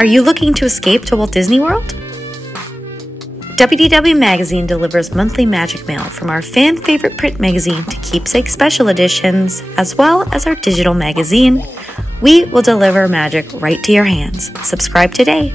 Are you looking to escape to Walt Disney World? WDW Magazine delivers monthly magic mail from our fan-favorite print magazine to keepsake special editions, as well as our digital magazine. We will deliver magic right to your hands. Subscribe today.